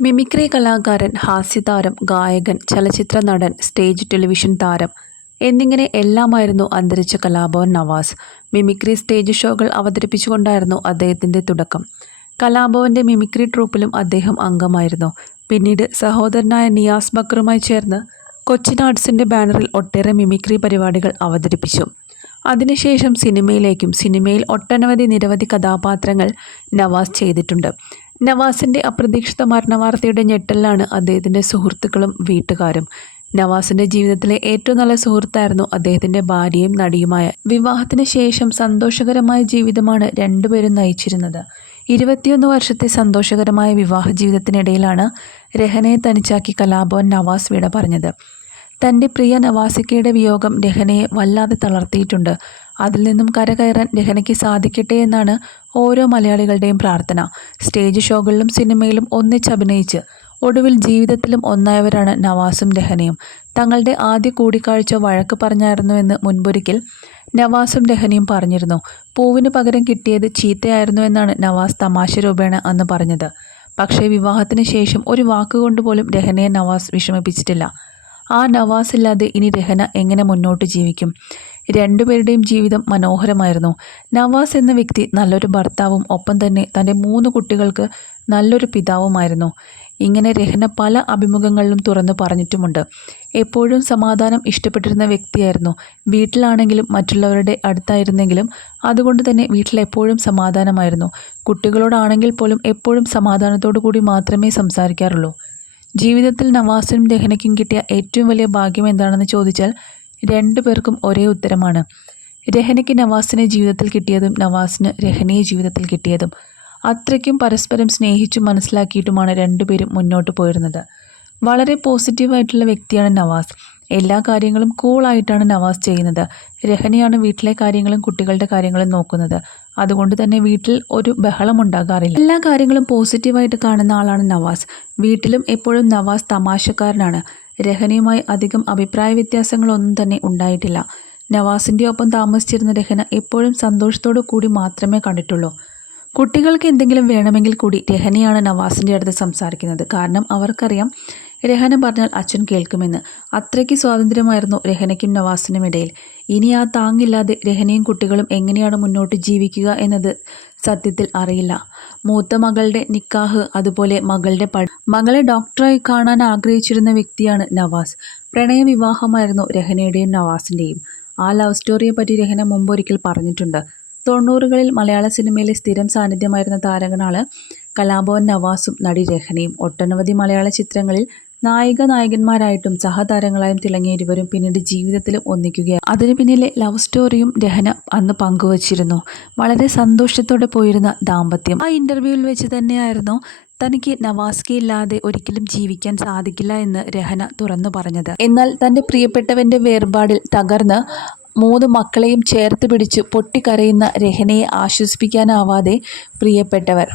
Mimicry കലാകാരൻ, ഹാസ്യതാരം, ഗായകൻ, ചലച്ചിത്ര നടൻ, സ്റ്റേജ് ടെലിവിഷൻ താരം എന്നിങ്ങനെ എല്ലാമായിരുന്നു അന്തരിച്ച കലാഭവൻ നവാസ്. മിമിക്രി സ്റ്റേജ് ഷോകൾ അവതരിപ്പിച്ചുകൊണ്ടായിരുന്നു അദ്ദേഹത്തിൻ്റെ തുടക്കം. കലാഭവൻ്റെ മിമിക്രി ട്രൂപ്പിലും അദ്ദേഹം അംഗമായിരുന്നു. പിന്നീട് സഹോദരനായ നിയാസ് ബക്കറുമായി ചേർന്ന് കൊച്ചിൻ ആർട്സിൻ്റെ ബാനറിൽ ഒട്ടേറെ മിമിക്രി പരിപാടികൾ അവതരിപ്പിച്ചു. അതിനുശേഷം സിനിമയിൽ ഒട്ടനവധി നിരവധി കഥാപാത്രങ്ങൾ നവാസ് ചെയ്തിട്ടുണ്ട്. നവാസിൻ്റെ അപ്രതീക്ഷിത മരണവാർത്തയുടെ ഞെട്ടലിലാണ് അദ്ദേഹത്തിൻ്റെ സുഹൃത്തുക്കളും വീട്ടുകാരും. നവാസിൻ്റെ ജീവിതത്തിലെ ഏറ്റവും നല്ല സുഹൃത്തായിരുന്നു അദ്ദേഹത്തിൻ്റെ ഭാര്യയും നടിയുമായ. വിവാഹത്തിന് ശേഷം സന്തോഷകരമായ ജീവിതമാണ് രണ്ടുപേരും നയിച്ചിരുന്നത്. 21 വർഷത്തെ സന്തോഷകരമായ വിവാഹ ജീവിതത്തിനിടയിലാണ് രഹനയെ തനിച്ചാക്കി കലാഭവൻ നവാസ് വിട പറഞ്ഞത്. തൻ്റെ പ്രിയ നവാസിക്കയുടെ വിയോഗം രഹനയെ വല്ലാതെ തളർത്തിയിട്ടുണ്ട്. അതിൽ നിന്നും കരകയറാൻ രഹനയ്ക്ക് സാധിക്കട്ടെ എന്നാണ് ഓരോ മലയാളികളുടെയും പ്രാർത്ഥന. സ്റ്റേജ് ഷോകളിലും സിനിമയിലും ഒന്നിച്ചഭിനയിച്ച് ഒടുവിൽ ജീവിതത്തിലും ഒന്നായവരാണ് നവാസും രഹനയും. തങ്ങളുടെ ആദ്യ കൂടിക്കാഴ്ച വഴക്ക് പറഞ്ഞായിരുന്നുവെന്ന് മുൻപൊരിക്കൽ നവാസും രഹനയും പറഞ്ഞിരുന്നു. പൂവിന് പകരം കിട്ടിയത് ചീത്തയായിരുന്നു എന്നാണ് നവാസ് തമാശ രൂപേണ അന്ന് പറഞ്ഞത്. പക്ഷേ വിവാഹത്തിന് ശേഷം ഒരു വാക്കുകൊണ്ട് പോലും രഹനയെ നവാസ് വിഷമിപ്പിച്ചിട്ടില്ല. ആ നവാസ് ഇല്ലാതെ ഇനി രഹന എങ്ങനെ മുന്നോട്ട് ജീവിക്കും? രണ്ടുപേരുടെയും ജീവിതം മനോഹരമായിരുന്നു. നവാസ് എന്ന വ്യക്തി നല്ലൊരു ഭർത്താവും ഒപ്പം തന്നെ തൻ്റെ 3 കുട്ടികൾക്ക് നല്ലൊരു പിതാവുമായിരുന്നു. ഇങ്ങനെ രഹന പല അഭിമുഖങ്ങളിലും തുറന്നു പറഞ്ഞിട്ടുമുണ്ട്. എപ്പോഴും സമാധാനം ഇഷ്ടപ്പെട്ടിരുന്ന വ്യക്തിയായിരുന്നു. വീട്ടിലാണെങ്കിലും മറ്റുള്ളവരുടെ അടുത്തായിരുന്നെങ്കിലും അതുകൊണ്ട് തന്നെ വീട്ടിലെപ്പോഴും സമാധാനമായിരുന്നു. കുട്ടികളോടാണെങ്കിൽ പോലും എപ്പോഴും സമാധാനത്തോടു കൂടി മാത്രമേ സംസാരിക്കാറുള്ളൂ. ജീവിതത്തിൽ നവാസിനും രഹനയ്ക്കും കിട്ടിയ ഏറ്റവും വലിയ ഭാഗ്യം എന്താണെന്ന് ചോദിച്ചാൽ രണ്ടുപേർക്കും ഒരേ ഉത്തരമാണ്. രഹനയ്ക്ക് നവാസിനെ ജീവിതത്തിൽ കിട്ടിയതും നവാസിന് രഹനയെ ജീവിതത്തിൽ കിട്ടിയതും. അത്രയ്ക്കും പരസ്പരം സ്നേഹിച്ചും മനസ്സിലാക്കിയിട്ടുമാണ് രണ്ടുപേരും മുന്നോട്ട് പോയിരുന്നത്. വളരെ പോസിറ്റീവായിട്ടുള്ള വ്യക്തിയാണ് നവാസ്. എല്ലാ കാര്യങ്ങളും കൂളായിട്ടാണ് നവാസ് ചെയ്യുന്നത്. രഹനയാണ് വീട്ടിലെ കാര്യങ്ങളും കുട്ടികളുടെ കാര്യങ്ങളും നോക്കുന്നത്. അതുകൊണ്ട് തന്നെ വീട്ടിൽ ഒരു ബഹളമുണ്ടാകാറില്ല. എല്ലാ കാര്യങ്ങളും പോസിറ്റീവായിട്ട് കാണുന്ന ആളാണ് നവാസ്. വീട്ടിലും എപ്പോഴും നവാസ് തമാശക്കാരനാണ്. രഹനയുമായി അധികം അഭിപ്രായ വ്യത്യാസങ്ങളൊന്നും തന്നെ ഉണ്ടായിട്ടില്ല. നവാസിൻ്റെ ഒപ്പം താമസിച്ചിരുന്ന രഹന എപ്പോഴും സന്തോഷത്തോടു കൂടി മാത്രമേ കണ്ടിട്ടുള്ളൂ. കുട്ടികൾക്ക് എന്തെങ്കിലും വേണമെങ്കിൽ കൂടി രഹനയാണ് നവാസിൻ്റെ അടുത്ത് സംസാരിക്കുന്നത്. കാരണം അവർക്കറിയാം രഹന പറഞ്ഞാൽ അച്ഛൻ കേൾക്കുമെന്ന്. അത്രയ്ക്ക് സ്വാതന്ത്ര്യമായിരുന്നു രഹനയ്ക്കും നവാസിനും ഇടയിൽ. ഇനി ആ താങ്ങില്ലാതെ രഹനയും കുട്ടികളും എങ്ങനെയാണ് മുന്നോട്ട് ജീവിക്കുക എന്നത് സത്യത്തിൽ അറിയില്ല. മൂത്ത മകളുടെ നിക്കാഹ്, അതുപോലെ മകളെ ഡോക്ടറായി കാണാൻ ആഗ്രഹിച്ചിരുന്ന വ്യക്തിയാണ് നവാസ്. പ്രണയവിവാഹമായിരുന്നു രഹനയുടെയും നവാസിൻ്റെയും. ആ ലവ് സ്റ്റോറിയെ പറ്റി രഹന മുമ്പൊരിക്കൽ പറഞ്ഞിട്ടുണ്ട്. 90കളിൽ മലയാള സിനിമയിലെ സ്ഥിരം സാന്നിധ്യമായിരുന്ന താരങ്ങളാണ് കലാഭവൻ നവാസും നടി രഹനയും. ഒട്ടനവധി മലയാള ചിത്രങ്ങളിൽ നായകന്മാരായിട്ടും സഹതാരങ്ങളായും തിളങ്ങിയ ഇരുവരും പിന്നീട് ജീവിതത്തിലും ഒന്നിക്കുകയാണ്. അതിന് പിന്നിലെ ലവ് സ്റ്റോറിയും രഹന അന്ന് പങ്കുവച്ചിരുന്നു. വളരെ സന്തോഷത്തോടെ പോയിരുന്ന ദാമ്പത്യം. ആ ഇൻ്റർവ്യൂവിൽ വെച്ച് തന്നെയായിരുന്നു തനിക്ക് നവാസ്കയില്ലാതെ ഒരിക്കലും ജീവിക്കാൻ സാധിക്കില്ല എന്ന് രഹന തുറന്നു പറഞ്ഞത്. എന്നാൽ തൻ്റെ പ്രിയപ്പെട്ടവൻ്റെ വേർപാടിൽ തകർന്ന് 3 മക്കളെയും ചേർത്ത് പിടിച്ച് പൊട്ടിക്കരയുന്ന രഹനയെ ആശ്വസിപ്പിക്കാനാവാതെ പ്രിയപ്പെട്ടവർ